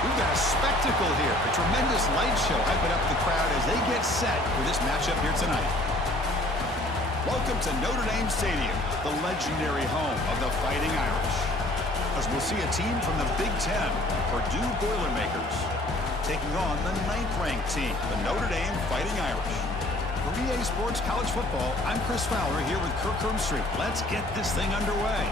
We've got a spectacle here, a tremendous light show hyping up the crowd as they get set for this matchup here tonight. Welcome to Notre Dame Stadium, the legendary home of the Fighting Irish. As we'll see a team from the Big Ten, Purdue Boilermakers, taking on the 9th-ranked team, the Notre Dame Fighting Irish. For EA Sports College Football, I'm Chris Fowler here with Kirk Hermstreet. Let's get this thing underway.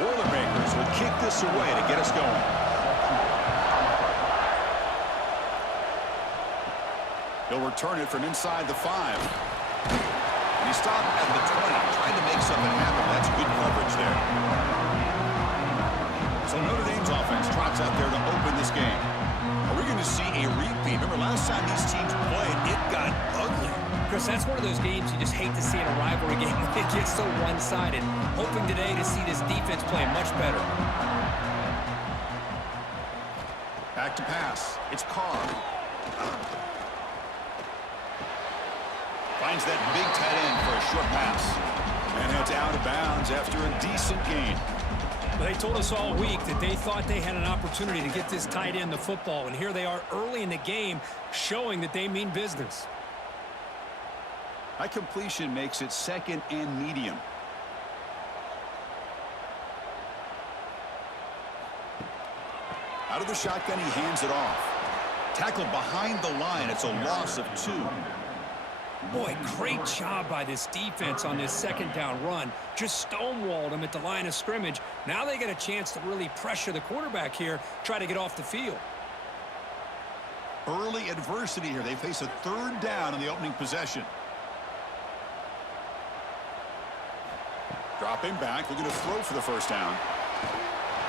Boilermakers will kick this away to get us going. He'll return it from inside the 5. And he stopped at the 20, trying to make something happen. That's good coverage there. So Notre Dame's offense trots out there to open this game. Are we going to see a repeat? Remember last time these teams played, it got ugly. Chris, that's one of those games you just hate to see in a rivalry game when it gets so one-sided. Hoping today to see this defense play much better. Back to pass. It's Carr. Finds that big tight end for a short pass. And it's out of bounds after a decent gain. Well, they told us all week that they thought they had an opportunity to get this tight end the football. And here they are early in the game showing that they mean business. That completion makes it 2nd and medium. Out of the shotgun, he hands it off. Tackled behind the line. It's a loss of 2. Boy, great job by this defense on this 2nd down run. Just stonewalled him at the line of scrimmage. Now they get a chance to really pressure the quarterback here, try to get off the field. Early adversity here. They face a 3rd down in the opening possession. Dropping back, looking to throw for the 1st down.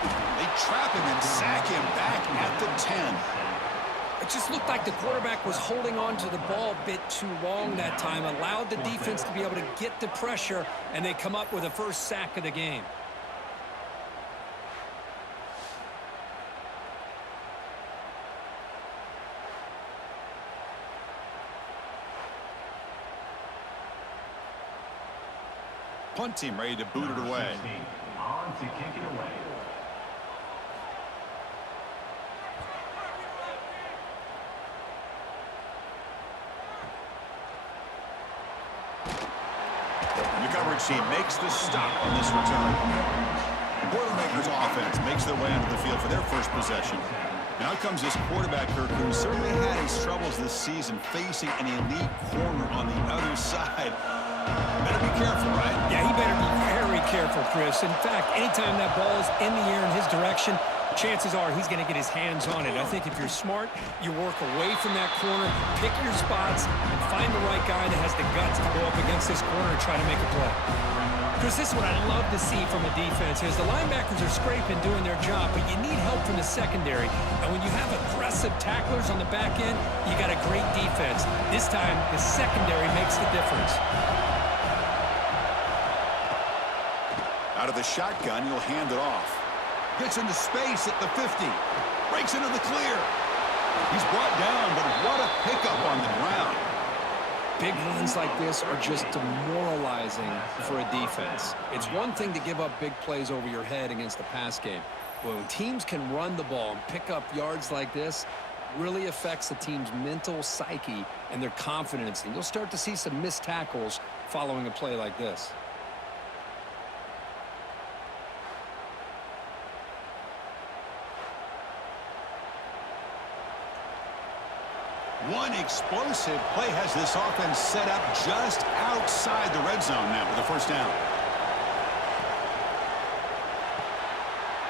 They trap him and sack him back at the 10. It just looked like the quarterback was holding on to the ball a bit too long that time, allowed the defense to be able to get the pressure, and they come up with the 1st sack of the game. Punt team ready to boot it away. On to kick it away. And the coverage team makes the stop on this return. The Boilermakers offense makes their way onto the field for their 1st possession. Now comes this quarterback, Kirk, who certainly had his troubles this season facing an elite corner on the other side. Better be careful, right? Yeah, he better be very careful, Chris. In fact, anytime that ball is in the air in his direction, chances are he's going to get his hands on it. I think if you're smart, you work away from that corner, pick your spots, and find the right guy that has the guts to go up against this corner and try to make a play. Chris, this is what I love to see from a defense is the linebackers are scraping, doing their job, but you need help from the secondary. And when you have aggressive tacklers on the back end, you got a great defense. This time, the secondary makes the difference. Out of the shotgun, he'll hand it off. Gets into space at the 50. Breaks into the clear. He's brought down, but what a pickup on the ground. Big runs like this are just demoralizing for a defense. It's one thing to give up big plays over your head against the pass game. But when teams can run the ball and pick up yards like this, really affects the team's mental psyche and their confidence. And you'll start to see some missed tackles following a play like this. One explosive play has this offense set up just outside the red zone now with the 1st down.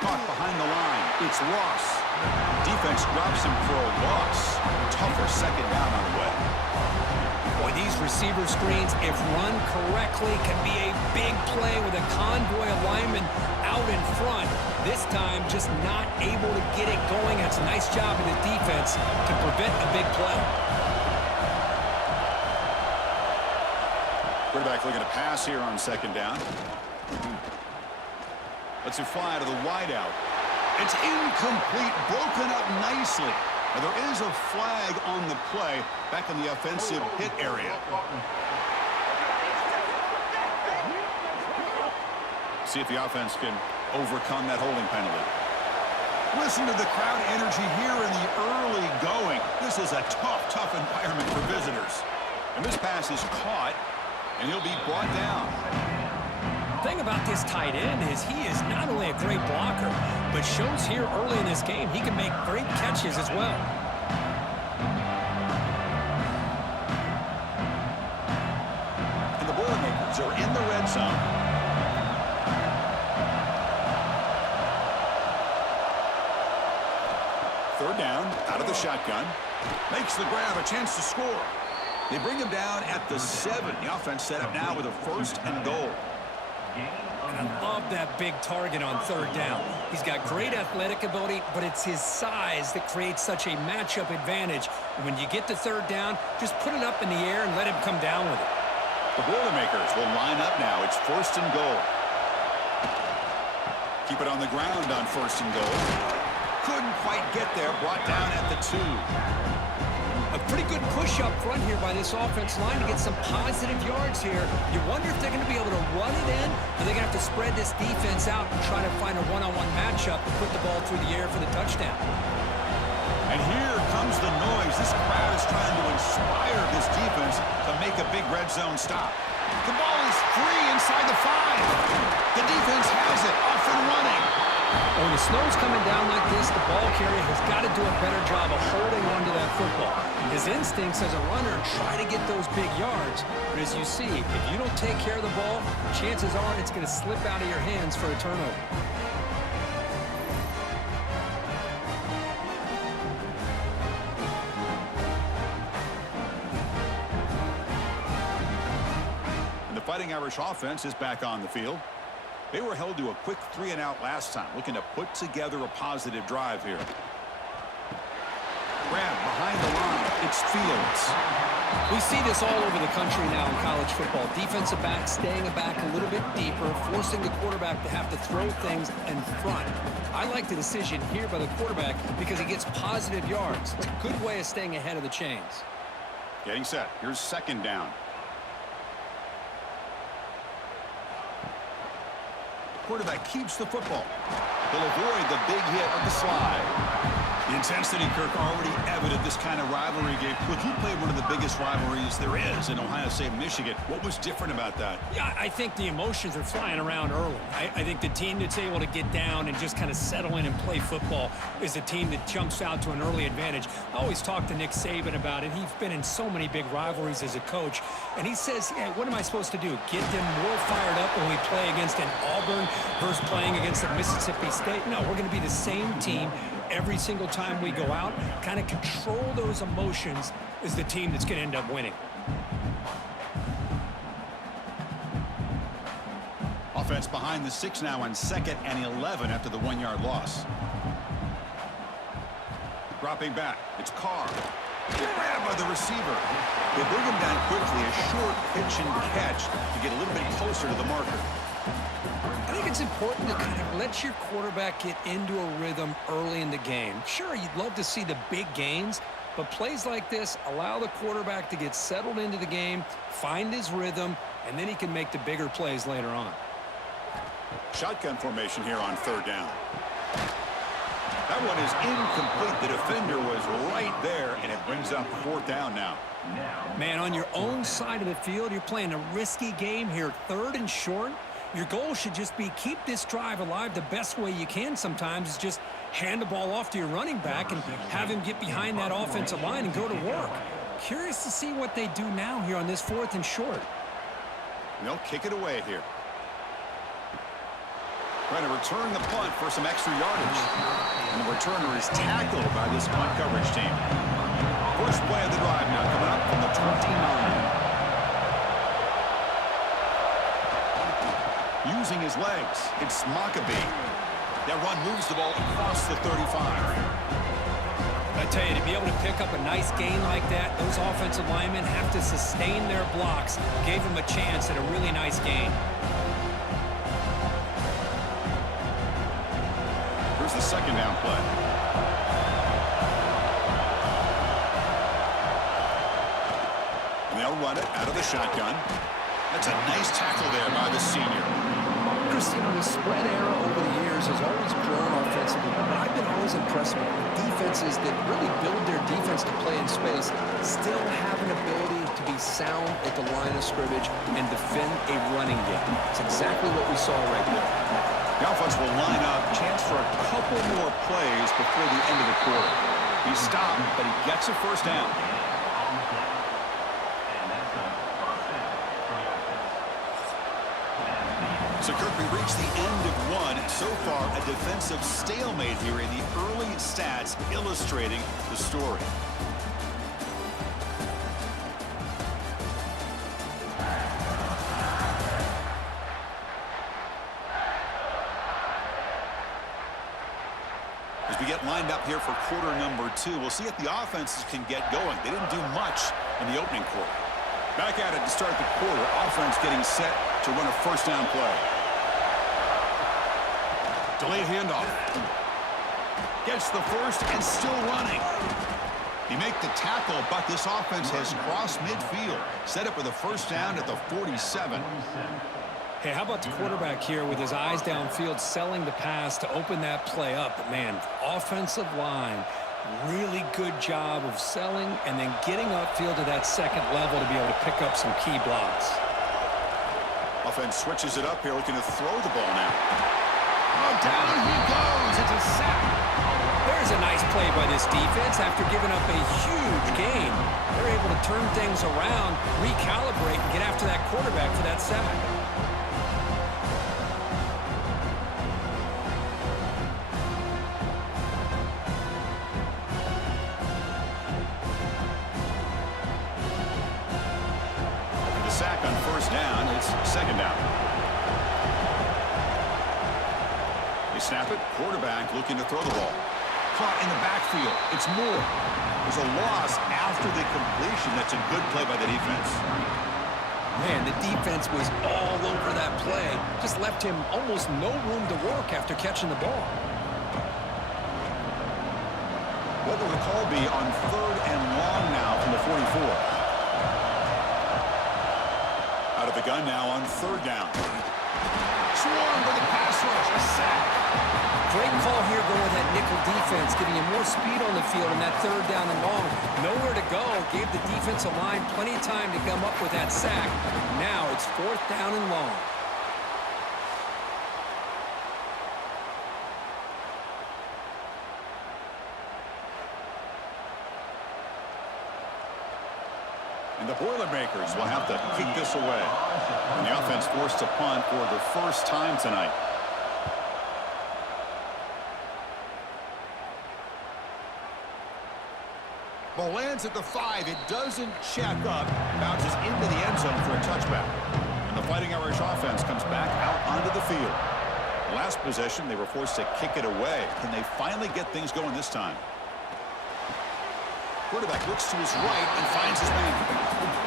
Caught behind the line. It's Ross. Defense drops him for a loss. Tougher 2nd down on the way. Boy, these receiver screens, if run correctly, can be a big play with a convoy of linemen This time, just not able to get it going. That's a nice job in the defense to prevent a big play. Quarterback looking to pass here on second down. Lets it fly to the wideout. It's incomplete, broken up nicely. Now, there is a flag on the play back in the offensive hit area. See if the offense can overcome that holding penalty. Listen to the crowd energy here in the early going. This is a tough environment for visitors. And this pass is caught, and he'll be brought down. The thing about this tight end is he is not only a great blocker, but shows here early in this game he can make great catches as well. And the Boilermakers are in the red zone. Third down, out of the shotgun. Makes the grab, a chance to score. They bring him down at the 7. The offense set up now with a 1st and goal. And I love that big target on third down. He's got great athletic ability, but it's his size that creates such a matchup advantage. And when you get to third down, just put it up in the air and let him come down with it. The Boilermakers will line up now. It's 1st and goal. Keep it on the ground on 1st and goal. Couldn't quite get there. Brought down at the 2. A pretty good push up front here by this offense line to get some positive yards here. You wonder if they're going to be able to run it in, or they're going to have to spread this defense out and try to find a one-on-one matchup to put the ball through the air for the touchdown. And here comes the noise. This crowd is trying to inspire this defense to make a big red zone stop. The ball is free inside the 5. The defense has it, off and running. When the snow's coming down like this, the ball carrier has got to do a better job of holding on to that football. His instincts as a runner try to get those big yards. But as you see, if you don't take care of the ball, chances are it's going to slip out of your hands for a turnover. And the Fighting Irish offense is back on the field. They were held to a quick 3-and-out last time, looking to put together a positive drive here. Grab behind the line. It's Fields. We see this all over the country now in college football. Defensive backs staying back a little bit deeper, forcing the quarterback to have to throw things in front. I like the decision here by the quarterback because he gets positive yards. It's a good way of staying ahead of the chains. Getting set. Here's 2nd down. Quarterback keeps the football. He'll avoid the big hit of the slide. The intensity, Kirk, already evident this kind of rivalry game. Look, you played one of the biggest rivalries there is in Ohio State, Michigan. What was different about that? Yeah, I think the emotions are flying around early. I think the team that's able to get down and just kind of settle in and play football is a team that jumps out to an early advantage. I always talk to Nick Saban about it. He's been in so many big rivalries as a coach, and he says, yeah, what am I supposed to do? Get them more fired up when we play against an Auburn versus playing against a Mississippi State? No, we're going to be the same team every single time we go out. Kind of control those emotions is the team that's going to end up winning. Offense behind the 6 now on 2nd and 11 after the 1-yard loss. Dropping back. It's Carr. Grabbed by the receiver. They bring him down quickly. A short pitch and catch to get a little bit closer to the marker. I think it's important to kind of let your quarterback get into a rhythm early in the game. Sure, you'd love to see the big gains, but plays like this allow the quarterback to get settled into the game, find his rhythm, and then he can make the bigger plays later on. Shotgun formation here on 3rd down. That one is incomplete. The defender was right there, and it brings up 4th down now. Man, on your own side of the field, you're playing a risky game here. 3rd and short. Your goal should just be keep this drive alive the best way you can sometimes is just hand the ball off to your running back and have him get behind that offensive line and go to work. Curious to see what they do now here on this 4th and short. They'll kick it away here. Trying to return the punt for some extra yardage. And the returner is tackled by this punt coverage team. First play of the drive now coming up from the 29. Using his legs, it's Maccabee. That run moves the ball across the 35. I tell you, to be able to pick up a nice gain like that, those offensive linemen have to sustain their blocks. Gave them a chance at a really nice gain. Here's the second down play. And they'll run it out of the shotgun. That's a nice tackle there by the senior. Christian, the spread era over the years has always grown offensively, but I've been always impressed with defenses that really build their defense to play in space, still have an ability to be sound at the line of scrimmage and defend a running game. It's exactly what we saw right there. The offense will line up, chance for a couple more plays before the end of the quarter. He stopped, but he gets a first down. So, Kirk, we reached the end of one. So far, a defensive stalemate here in the early stats illustrating the story. As we get lined up here for quarter number 2, we'll see if the offenses can get going. They didn't do much in the opening quarter. Back at it to start the quarter. Offense getting set to run a first down play. Delayed handoff. Gets the first and still running. He make the tackle, but this offense has crossed midfield. Set up with a first down at the 47. Hey, how about the quarterback here with his eyes downfield, selling the pass to open that play up? But, man, offensive line, really good job of selling and then getting upfield to that second level to be able to pick up some key blocks. Offense switches it up here, looking to throw the ball now. Oh, down he goes. It's a sack. There's a nice play by this defense. After giving up a huge gain, they're able to turn things around, recalibrate, and get after that quarterback for that sack. The sack on first down. It's second down. Snap it. Quarterback looking to throw the ball. Caught in the backfield. It's Moore. There's a loss after the completion. That's a good play by the defense. Man, the defense was all over that play. Just left him almost no room to work after catching the ball. What will the call be on third and long now from the 44? Out of the gun now on third down. Swarm with a pass rush. A sack. Great call here going with that nickel defense, giving you more speed on the field on that third down and long. Nowhere to go. Gave the defensive line plenty of time to come up with that sack. Now it's fourth down and long. And the Boilermakers will have to kick this away. And the offense forced to punt for the first time tonight. Ball lands at the 5. It doesn't check up. Bounces into the end zone for a touchback. And the Fighting Irish offense comes back out onto the field. Last possession, they were forced to kick it away. Can they finally get things going this time? Quarterback looks to his right and finds his man.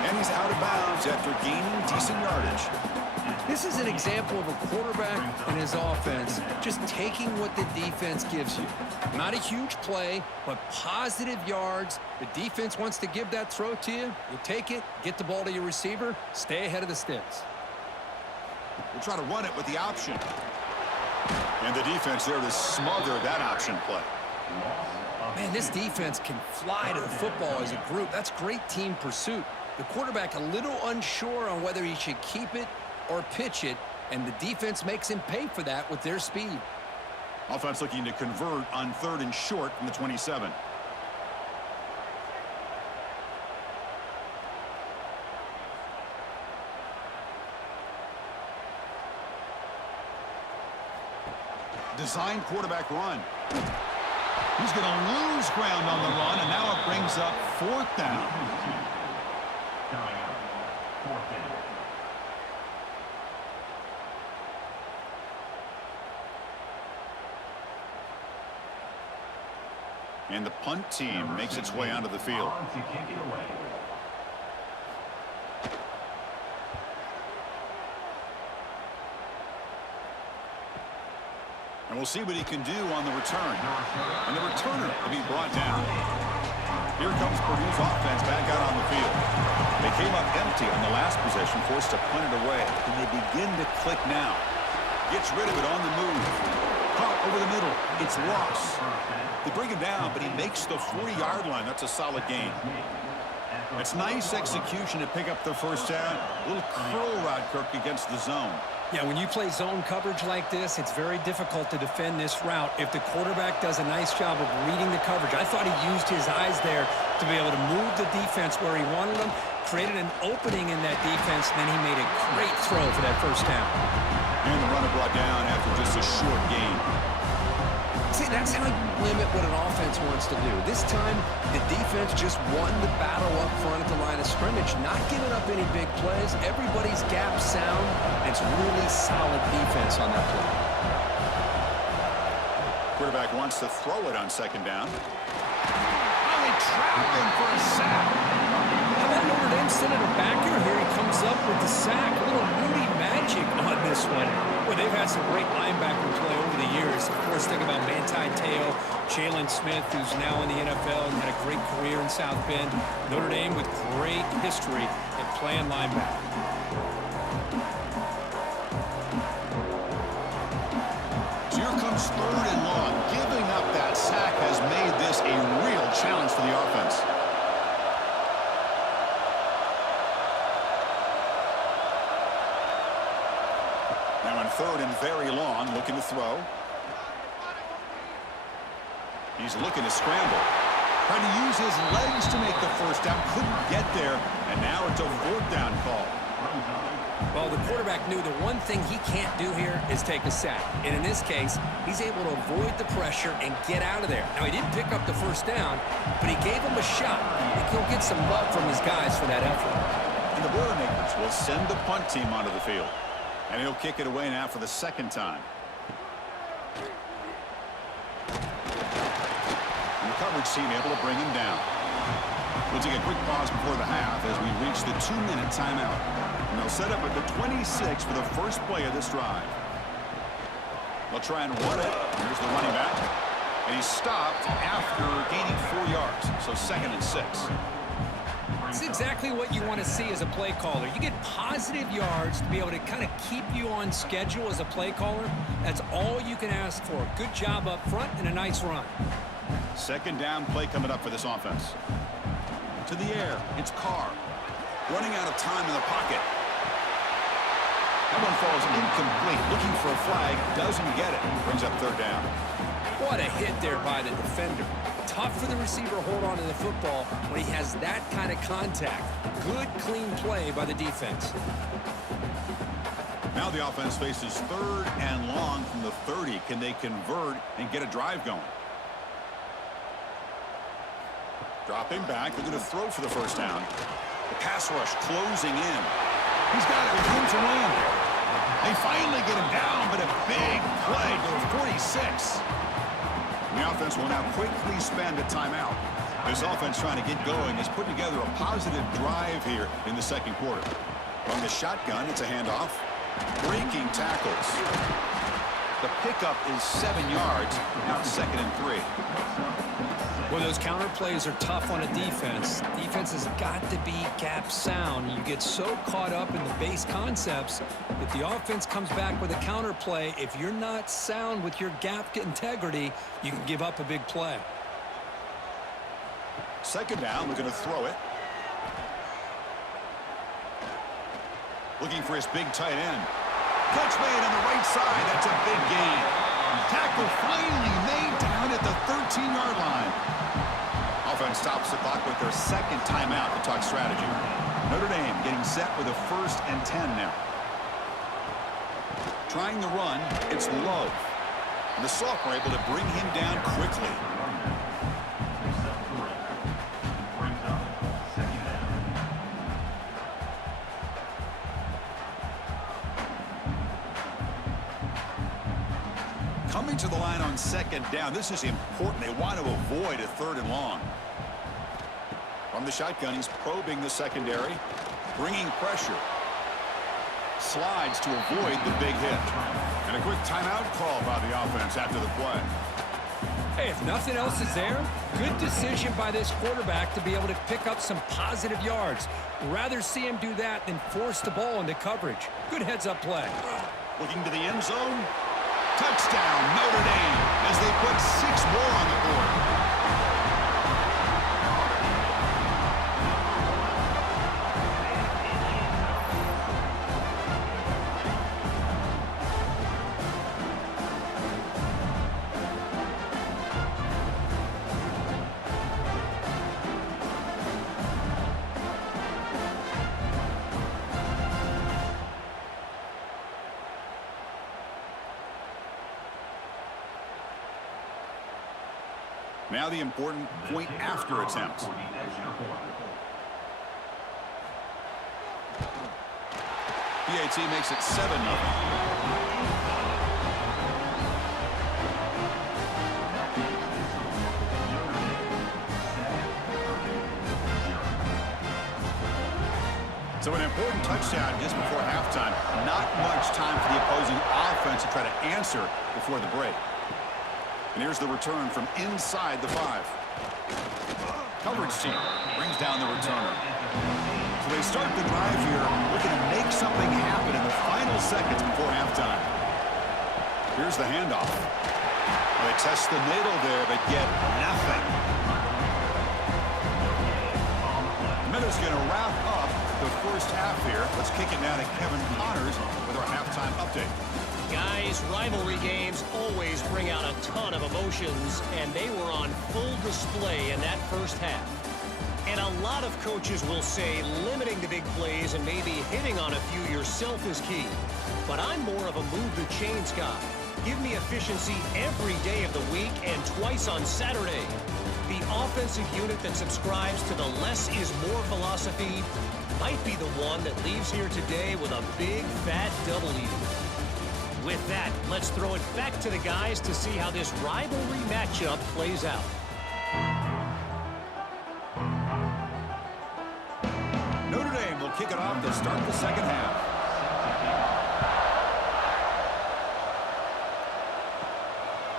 And he's out of bounds after gaining decent yardage. This is an example of a quarterback and his offense just taking what the defense gives you. Not a huge play, but positive yards. The defense wants to give that throw to you. You take it, get the ball to your receiver, stay ahead of the sticks. We'll try to run it with the option. And the defense there to smother that option play. Man, this defense can fly to the football as a group. That's great team pursuit. The quarterback a little unsure on whether he should keep it or pitch it, and the defense makes him pay for that with their speed. Offense looking to convert on third and short from the 27. Design quarterback run. He's going to lose ground on the run, and now it brings up fourth down. And the punt team makes its way onto the field. On to kick it away. And we'll see what he can do on the return. And the returner will be brought down. Here comes Purdue's offense back out on the field. They came up empty on the last possession, forced to punt it away. And they begin to click now. Gets rid of it on the move. Pop over the middle. It's lost. They bring him down, but he makes the 40-yard line. That's a solid gain. It's nice execution to pick up the first down. A little curl route, Kirk, against the zone. Yeah, when you play zone coverage like this, it's very difficult to defend this route if the quarterback does a nice job of reading the coverage. I thought he used his eyes there to be able to move the defense where he wanted them, created an opening in that defense, and then he made a great throw for that first down. And the runner brought down after just a short gain. See, that's how you limit what an offense wants to do. This time, the defense just won the battle up front at the line of scrimmage, not giving up any big plays. Everybody's gap sound, and it's really solid defense on that play. Quarterback wants to throw it on second down. Finally trapping for a sack. How about Notre Dame sending a backer here? He comes up with the sack. A little Moody magic on this one. Well, they've had some great linebacker play over the years. Of course, think about Manti Te'o, Jalen Smith, who's now in the NFL and had a great career in South Bend. Notre Dame with great history at playing linebacker. So here comes third and long. Giving up that sack has made this a real challenge for the offense. Now on third and very long, looking to throw. He's looking to scramble. Trying to use his legs to make the first down. Couldn't get there, and now it's a fourth down call. Well, the quarterback knew the one thing he can't do here is take a sack. And in this case, he's able to avoid the pressure and get out of there. Now, he didn't pick up the first down, but he gave him a shot. I think he'll get some love from his guys for that effort. And the Boilermakers will send the punt team onto the field. And he'll kick it away now for the second time. And the coverage team able to bring him down. We'll take a quick pause before the half as we reach the 2-minute timeout. And they'll set up at the 26 for the first play of this drive. They'll try and run it. Here's the running back. And he's stopped after gaining 4 yards. So 2nd and 6. It's exactly what you want to see as a play caller. You get positive yards to be able to kind of keep you on schedule as a play caller. That's all you can ask for. Good job up front and a nice run. Second down play coming up for this offense. To the air, it's Carr. Running out of time in the pocket. That one falls incomplete. Looking for a flag, doesn't get it. Brings up third down. What a hit there by the defender. Tough for the receiver to hold on to the football when he has that kind of contact. Good, clean play by the defense. Now the offense faces third and long from the 30. Can they convert and get a drive going? Dropping back, they're going to throw for the first down. The pass rush closing in. He's got it with room to run. They finally get him down, but a big play to the 46. The offense will now quickly spend a timeout. This offense trying to get going is putting together a positive drive here in the second quarter. From the shotgun, it's a handoff. Breaking tackles. The pickup is 7 yards. Now it's 2nd and 3. Well, those counter plays are tough on a defense. Defense has got to be gap sound. You get so caught up in the base concepts that the offense comes back with a counter play. If you're not sound with your gap integrity, you can give up a big play. Second down, we're going to throw it. Looking for his big tight end. Catch made on the right side. That's a big gain. Tackle finally made down at the 13-yard line. Offense stops the clock with their second timeout to talk strategy. Notre Dame getting set with a 1st and 10 now. Trying the run, it's Love. And the sophomore able to bring him down quickly. Coming to the line on second down. This is important. They want to avoid a 3rd and long. From the shotgun, he's probing the secondary, bringing pressure. Slides to avoid the big hit. And a quick timeout call by the offense after the play. Hey, if nothing else is there, good decision by this quarterback to be able to pick up some positive yards. Rather see him do that than force the ball into coverage. Good heads-up play. Looking to the end zone. Touchdown, Notre Dame, as they put 6 more on the board. Now the important point after attempt. PAT makes it 7-0. So an important touchdown just before halftime. Not much time for the opposing offense to try to answer before the break. And here's the return from inside the 5. Coverage team brings down the returner. So they start the drive here, looking to make something happen in the final seconds before halftime. Here's the handoff. They test the middle there, but get nothing. The minute's going to wrap up the first half here. Let's kick it now to Kevin Connors with our halftime update. Guys, rivalry games always bring out a ton of emotions, and they were on full display in that first half. And a lot of coaches will say limiting the big plays and maybe hitting on a few yourself is key. But I'm more of a move the chains guy. Give me efficiency every day of the week and twice on Saturday. The offensive unit that subscribes to the less is more philosophy might be the one that leaves here today with a big fat W. With that, let's throw it back to the guys to see how this rivalry matchup plays out. Notre Dame will kick it off to start the second half.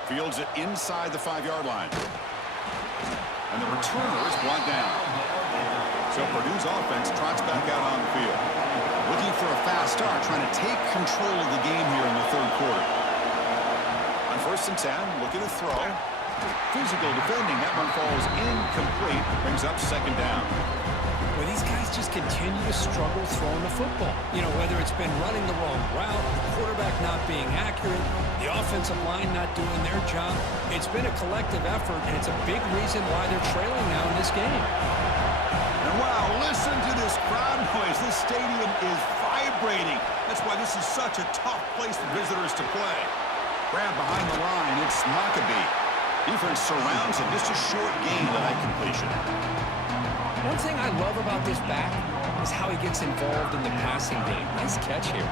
Fields it inside the 5-yard line. And the returner is brought down. So Purdue's offense trots back out on the field. Looking for a fast start, trying to take control of the game here in the 3rd quarter. On 1st and 10, looking to throw. Physical defending, that one falls incomplete, brings up 2nd down. Well, these guys just continue to struggle throwing the football. You know, whether it's been running the wrong route, the quarterback not being accurate, the offensive line not doing their job. It's been a collective effort, and it's a big reason why they're trailing now in this game. And wow, listen to this crowd noise. This stadium is vibrating. That's why this is such a tough place for visitors to play. Grab behind the line, it's Maccabee. Defense surrounds him, just a short gain to that completion. One thing I love about this back is how he gets involved in the passing game. Nice catch here.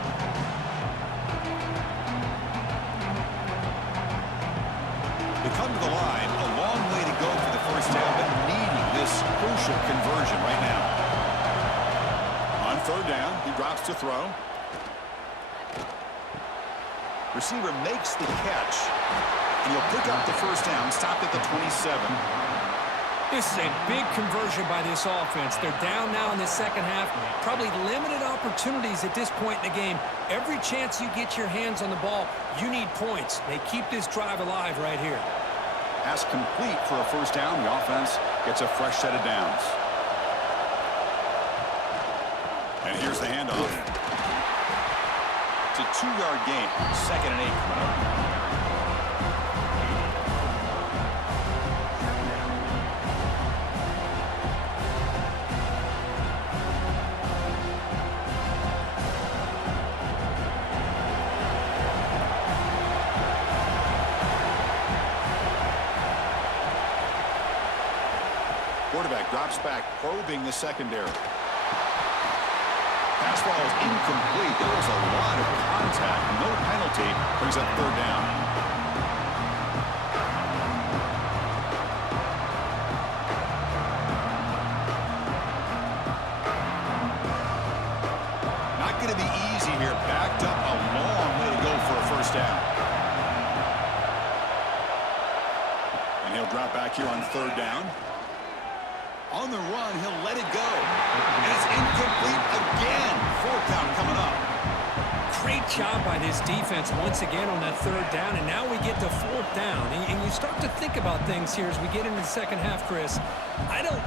They come to the line, a long way to go for the first down, but needing this crucial conversion right now. On 3rd down, he drops to throw. Receiver makes the catch, and he'll pick up the first down, stopped at the 27. This is a big conversion by this offense. They're down now in the second half. Probably limited opportunities at this point in the game. Every chance you get your hands on the ball, you need points. They keep this drive alive right here. Pass complete for a first down. The offense gets a fresh set of downs. And here's the handoff. It's a 2-yard gain. 2nd and 8 coming up. Quarterback drops back, probing the secondary. Pass ball is incomplete. There was a lot of contact. No penalty. Brings up 3rd down. drop back here on 3rd down. On the run, he'll let it go. And it's incomplete again. 4th down coming up. Great job by this defense once again on that 3rd down, and now we get to 4th down. And you start to think about things here as we get into the second half, Chris.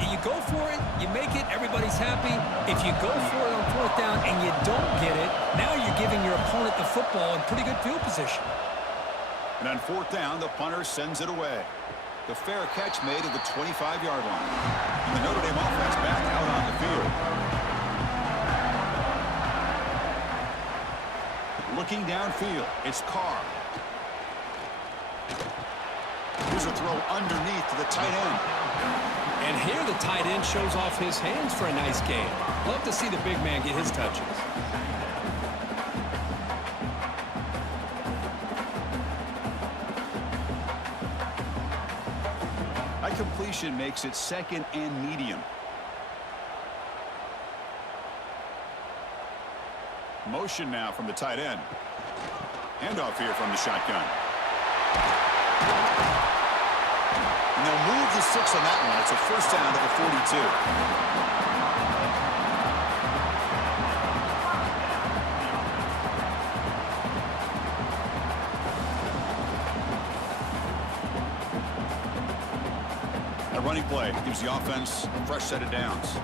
You go for it, you make it, everybody's happy. If you go for it on 4th down and you don't get it, now you're giving your opponent the football in pretty good field position. And on 4th down, the punter sends it away. The fair catch made at the 25-yard line. And the Notre Dame offense back out on the field. Looking downfield, it's Carr. Here's a throw underneath to the tight end. And here the tight end shows off his hands for a nice game. Love to see the big man get his touches. That completion makes it 2nd and medium. Motion now from the tight end. Handoff here from the shotgun. And they'll move the 6 on that one. It's a 1st down to the 42. A running play gives the offense a fresh set of downs.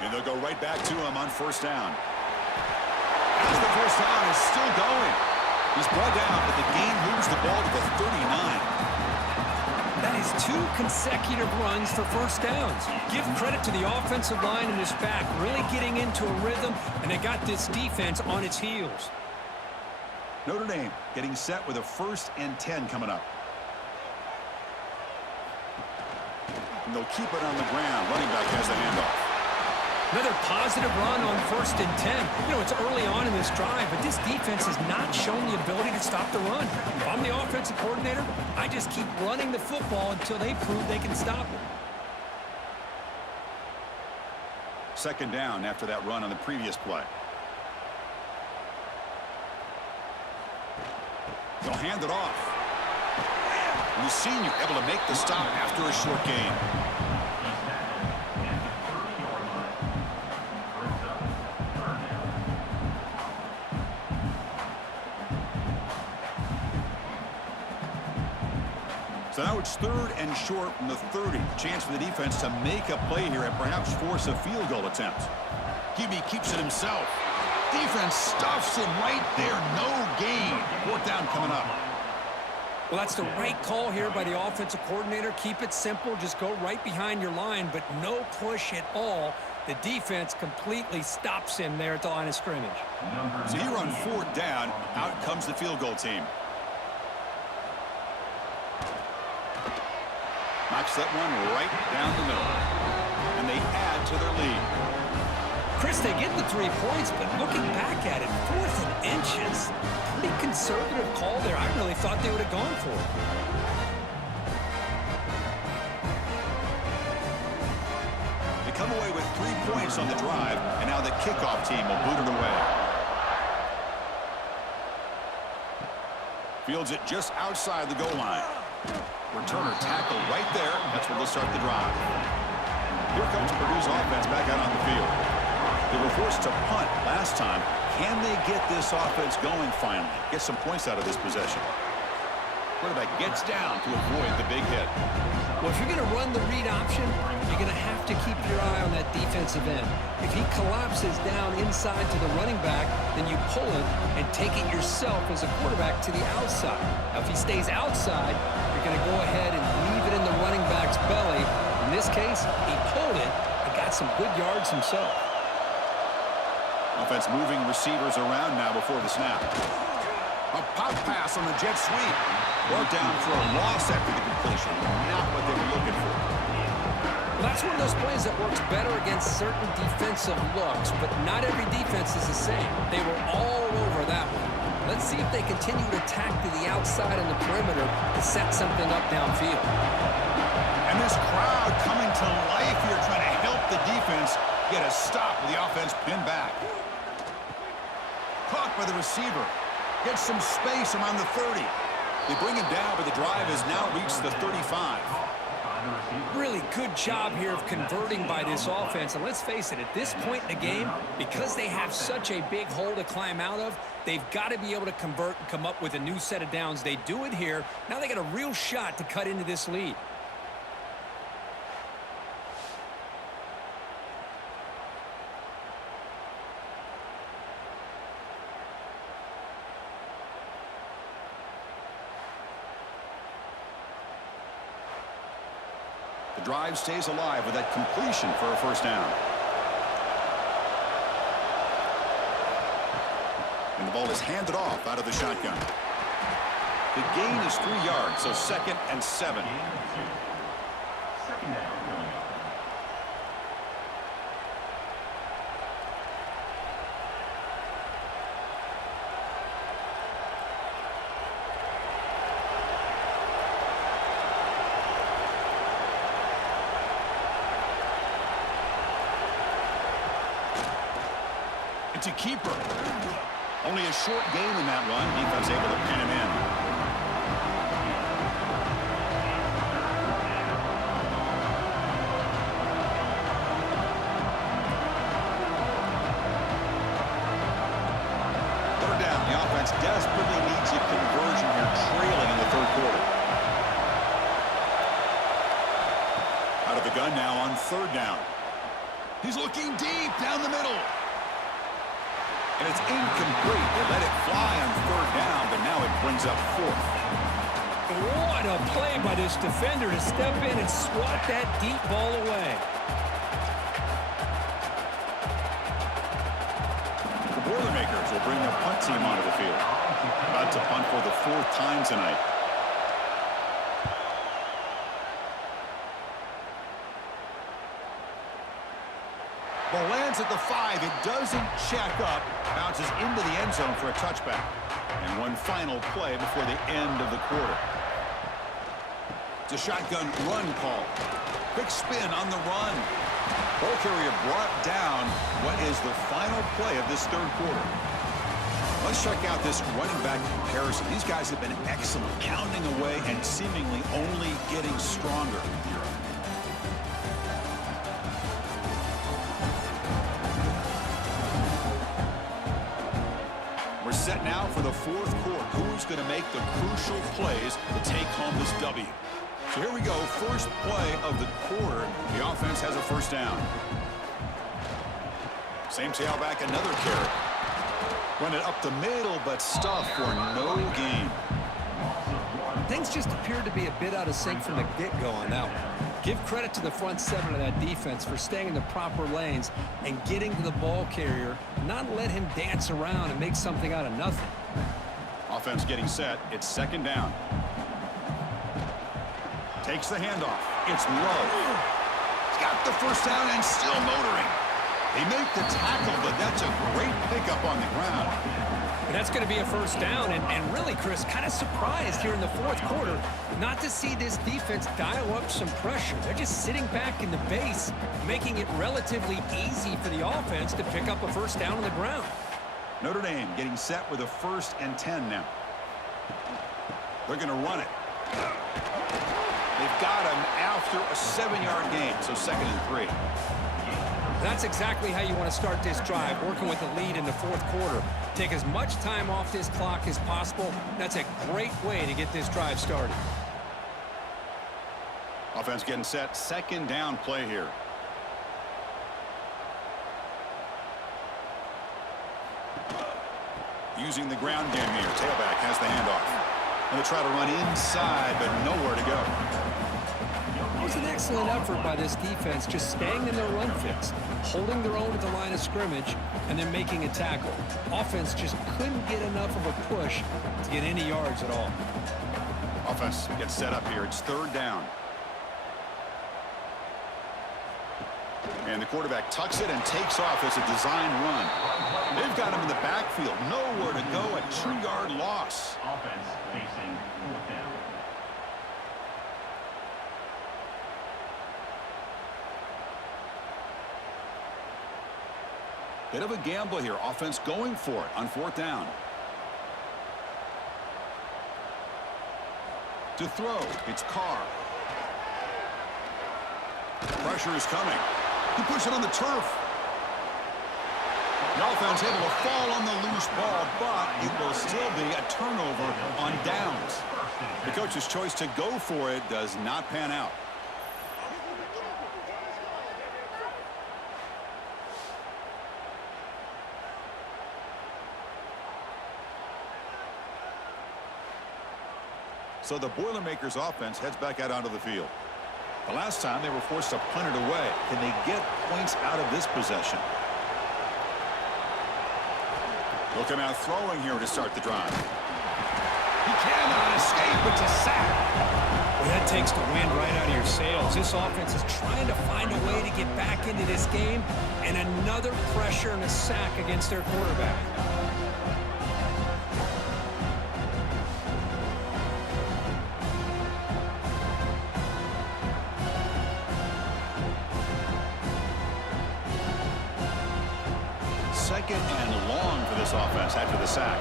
And they'll go right back to him on 1st down. As the 1st down is still going. He's brought down, but the game moves the ball to the 39. That is 2 consecutive runs for 1st downs. Give credit to the offensive line and his back, really getting into a rhythm, and they got this defense on its heels. Notre Dame getting set with a 1st and 10 coming up. And they'll keep it on the ground. Running back has the handoff. Another positive run on 1st and 10. You know, it's early on in this drive, but this defense has not shown the ability to stop the run. If I'm the offensive coordinator, I just keep running the football until they prove they can stop it. 2nd down after that run on the previous play. They'll hand it off. And the senior able to make the stop after a short gain. So now it's 3rd and short from the 30. Chance for the defense to make a play here and perhaps force a field goal attempt. Gibby keeps it himself. Defense stuffs him right there. No gain. 4th down coming up. Well, that's the right call here by the offensive coordinator. Keep it simple. Just go right behind your line, but no push at all. The defense completely stops him there at the line of scrimmage. So here on 4th down, out comes the field goal team. Knocks that one right down the middle. And they add to their lead. Chris, they get the 3 points, but looking back at it, 4th and inches. Pretty conservative call there. I really thought they would have gone for it. They come away with 3 points on the drive, and now the kickoff team will boot it away. Fields it just outside the goal line. Returner tackle right there. That's where they'll start the drive. Here comes Purdue's offense back out on the field. They were forced to punt last time. Can they get this offense going finally? Get some points out of this possession. Quarterback gets down to avoid the big hit. Well, if you're going to run the read option, you're going to have to keep your eye on that defensive end. If he collapses down inside to the running back, then you pull it and take it yourself as a quarterback to the outside. Now, if he stays outside, you're going to go ahead and leave it in the running back's belly. In this case, he pulled it and got some good yards himself. Offense moving receivers around now before the snap. A pop pass on the jet sweep. Brought down for a loss after the completion. Not what they were looking for. Well, that's one of those plays that works better against certain defensive looks, but not every defense is the same. They were all over that one. Let's see if they continue to attack to the outside and the perimeter to set something up downfield. And this crowd coming to life here trying to help the defense get a stop with the offense pinned back. Caught by the receiver. Gets some space around the 30. They bring him down, but the drive has now reached the 35. Really good job here of converting by this offense. And let's face it, at this point in the game, because they have such a big hole to climb out of, they've got to be able to convert and come up with a new set of downs. They do it here. Now they got a real shot to cut into this lead. The drive stays alive with that completion for a first down. And the ball is handed off out of the shotgun. The gain is 3 yards, so 2nd and 7. Second down. It's a keeper. Only a short gain in that run. Defense able to pin him in. Third down. The offense desperately needs a conversion here, trailing in the third quarter. Out of the gun now on third down. He's looking deep down the middle. And it's incomplete. They let it fly on third down, but now it brings up 4th. What a play by this defender to step in and swat that deep ball away. The Boilermakers will bring their punt team onto the field. About to punt for the 4th time tonight. Ball lands at the 5. It doesn't check up. Bounces into the end zone for a touchback. And one final play before the end of the quarter. It's a shotgun run call. Quick spin on the run. Ball carrier brought down. What is the final play of this third quarter? Let's check out this running back comparison. These guys have been excellent, pounding away and seemingly only getting stronger. Set now for the 4th quarter. Who's going to make the crucial plays to take home this W? So here we go. First play of the quarter. The offense has a first down. Same tailback, another carry. Run it up the middle, but stuff for no gain. Things just appeared to be a bit out of sync from the get-go on that one. Give credit to the front 7 of that defense for staying in the proper lanes and getting to the ball carrier, not let him dance around and make something out of nothing. Offense getting set. It's 2nd down. Takes the handoff. It's low. He's got the first down and still motoring. They make the tackle, but that's a great pickup on the ground. And that's going to be a first down. And really, Chris, kind of surprised here in the 4th quarter not to see this defense dial up some pressure. They're just sitting back in the base, making it relatively easy for the offense to pick up a first down on the ground. Notre Dame getting set with a 1st and 10 now. They're going to run it. They've got him after a 7-yard gain, so 2nd and 3. That's exactly how you want to start this drive, working with the lead in the 4th quarter. Take as much time off this clock as possible. That's a great way to get this drive started. Offense getting set. 2nd down play here. Using the ground game here. Tailback has the handoff. And they try to run inside, but nowhere to go. It was an excellent effort by this defense, just staying in their run fix, holding their own at the line of scrimmage, and then making a tackle. Offense just couldn't get enough of a push to get any yards at all. Offense gets set up here. It's 3rd down. And the quarterback tucks it and takes off as a design run. They've got him in the backfield. Nowhere to go. A 2-yard loss. Offense facing 4th down. Bit of a gamble here. Offense going for it on 4th down. To throw, it's Carr. Pressure is coming. He puts it on the turf. The offense able to fall on the loose ball, but it will still be a turnover on downs. The coach's choice to go for it does not pan out. So the Boilermakers offense heads back out onto the field. The last time they were forced to punt it away. Can they get points out of this possession? Looking out throwing here to start the drive. He cannot escape. It's a sack. Well, that takes the wind right out of your sails. This offense is trying to find a way to get back into this game, and another pressure and a sack against their quarterback. Second and long for this offense after the sack.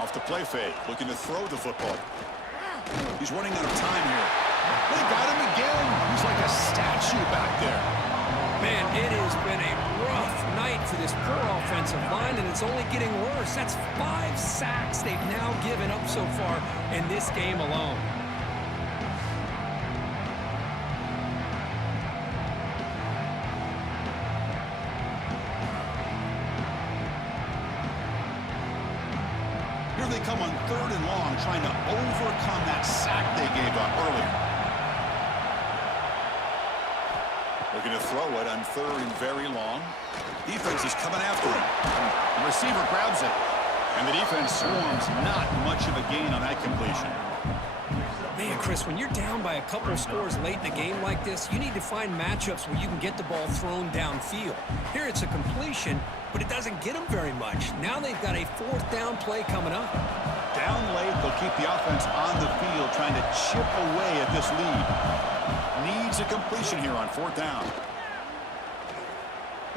Off the play fake, looking to throw the football. He's running out of time here. They got him again. He's like a statue back there. Man, it has been a rough night for this poor offensive line, and it's only getting worse. That's 5 sacks they've now given up so far in this game alone. Here they come on 3rd and long, trying to overcome that sack they gave up earlier. Looking to throw it on 3rd and very long. Defense is coming after him. The receiver grabs it. And the defense swarms. Not much of a gain on that completion. Man, Chris, when you're down by a couple of scores late in a game like this, you need to find matchups where you can get the ball thrown downfield. Here it's a completion, but it doesn't get them very much. Now they've got a 4th down play coming up. Down late, they'll keep the offense on the field, trying to chip away at this lead. Needs a completion here on 4th down.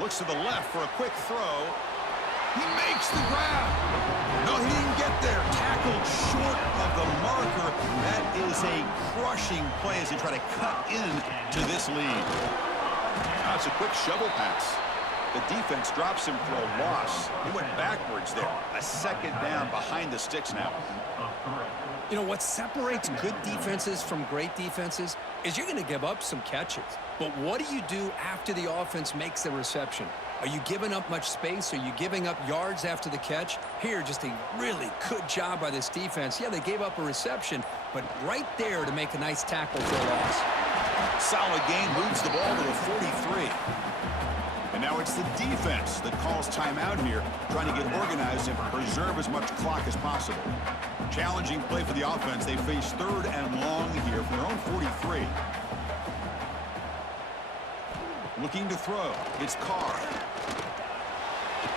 Looks to the left for a quick throw. He makes the grab. No, he didn't get there. Tackled short of the marker. That is a crushing play as they try to cut into this lead. That's a quick shovel pass. The defense drops him for a loss. He went backwards there. A 2nd down behind the sticks now. You know, what separates good defenses from great defenses is you're going to give up some catches. But what do you do after the offense makes the reception? Are you giving up much space? Are you giving up yards after the catch? Here, just a really good job by this defense. Yeah, they gave up a reception, but right there to make a nice tackle for a loss. Solid gain, moves the ball to the 43. And now it's the defense that calls timeout here, trying to get organized and preserve as much clock as possible. Challenging play for the offense. They face 3rd and long here from their own 43. Looking to throw. It's Carr.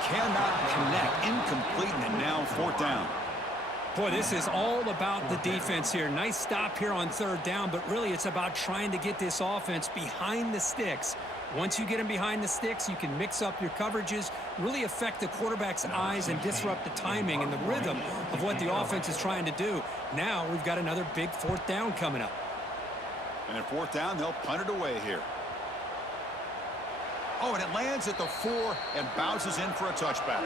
Cannot connect. Incomplete, and now 4th down. Boy, this is all about the defense here. Nice stop here on 3rd down, but really it's about trying to get this offense behind the sticks. Once you get them behind the sticks, you can mix up your coverages, really affect the quarterback's eyes and disrupt the timing and the rhythm of what the offense is trying to do. Now we've got another big 4th down coming up. And at 4th down, they'll punt it away here. Oh, and it lands at the 4 and bounces in for a touchback.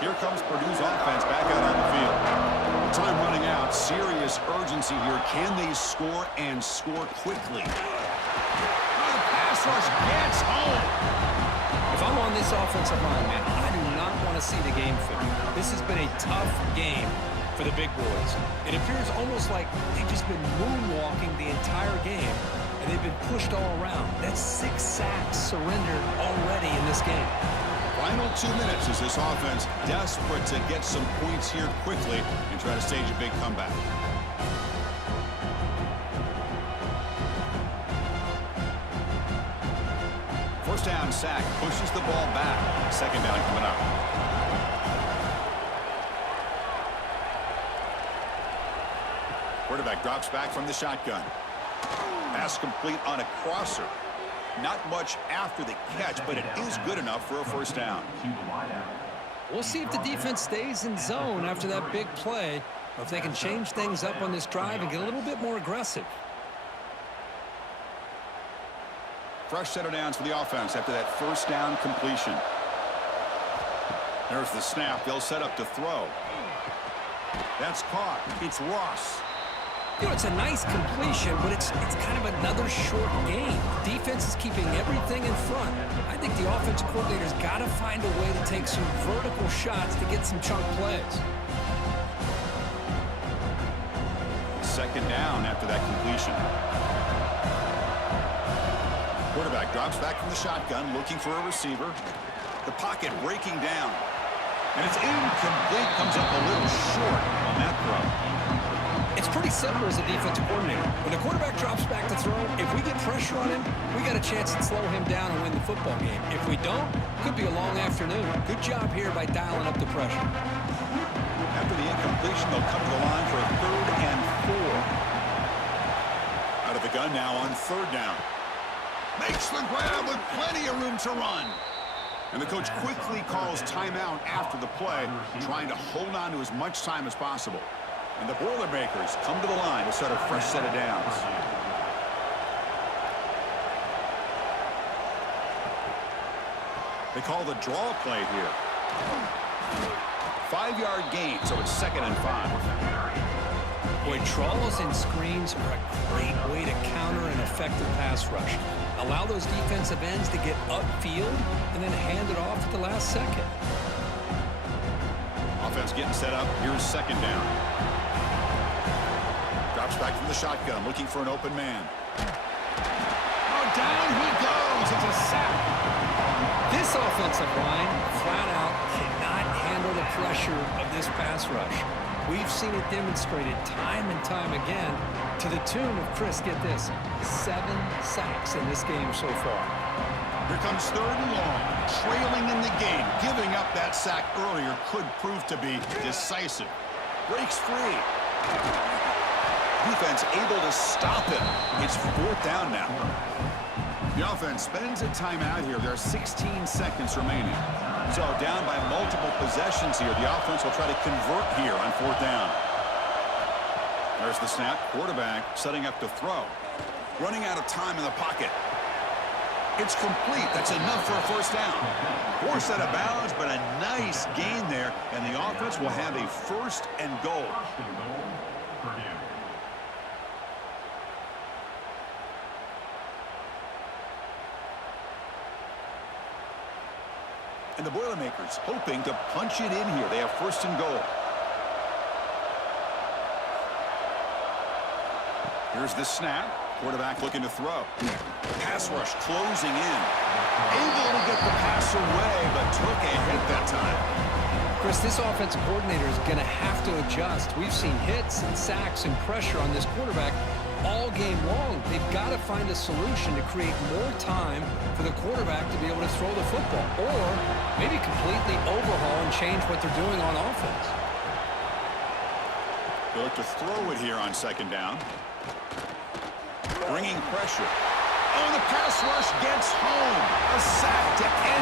Here comes Purdue's offense back out on the field. Time running out. Serious urgency here. Can they score and score quickly? Oh, the pass rush gets home. If I'm on this offensive line, man, I do not want to see the game film. This has been a tough game for the big boys. It appears almost like they've just been moonwalking the entire game. And they've been pushed all around. That's 6 sacks surrendered already in this game. Final 2 minutes as this offense desperate to get some points here quickly and try to stage a big comeback. First down sack pushes the ball back. 2nd down coming up. Quarterback drops back from the shotgun. Pass complete on a crosser. Not much after the catch, but it is good enough for a 1st down. We'll see if the defense stays in zone after that big play, or if they can change things up on this drive and get a little bit more aggressive. Fresh set of downs for the offense after that first down completion. There's the snap. They'll set up to throw. That's caught. It's Ross. You know, it's a nice completion, but it's kind of another short game. Defense is keeping everything in front. I think the offensive coordinator's got to find a way to take some vertical shots to get some chunk plays. Second down after that completion. Quarterback drops back from the shotgun, looking for a receiver. The pocket breaking down. And it's incomplete. Comes up a little short on that throw. It's pretty simple as a defensive coordinator. When the quarterback drops back to throw, if we get pressure on him, we got a chance to slow him down and win the football game. If we don't, could be a long afternoon. Good job here by dialing up the pressure. After the incompletion, they'll come to the line for a 3rd and 4. Out of the gun now on 3rd down. Makes the grab with plenty of room to run. And the coach quickly calls timeout after the play, trying to hold on to as much time as possible. And the Boilermakers come to the line to start a fresh set of downs. They call the draw play here. 5-yard gain, so it's 2nd and 5. Boy, draws and screens are a great way to counter an effective pass rush. Allow those defensive ends to get upfield and then hand it off at the last second. Offense getting set up. Here's 2nd down. Drops back from the shotgun, looking for an open man. Oh, down he goes. It's a sack. This offensive line, flat out, cannot handle the pressure of this pass rush. We've seen it demonstrated time and time again to the tune of, Chris, get this, 7 sacks in this game so far. Here comes 3rd and long. Trailing in the game. Giving up that sack earlier could prove to be decisive. Breaks free. Defense able to stop him. It's 4th down now. The offense spends a timeout here. There are 16 seconds remaining. So down by multiple possessions here. The offense will try to convert here on 4th down. There's the snap. Quarterback setting up to throw. Running out of time in the pocket. It's complete. That's enough for a 1st down. Forced out of bounds, but a nice gain there. And the offense will have a 1st and goal. And the Boilermakers hoping to punch it in here. They have 1st and goal. Here's the snap. Quarterback looking to throw. Pass rush closing in. Able to get the pass away, but took a hit that time. Chris, this offensive coordinator is going to have to adjust. We've seen hits and sacks and pressure on this quarterback all game long. They've got to find a solution to create more time for the quarterback to be able to throw the football, or maybe completely overhaul and change what they're doing on offense. They look to throw it here on 2nd down. Bringing pressure. Oh, the pass rush gets home. A sack to end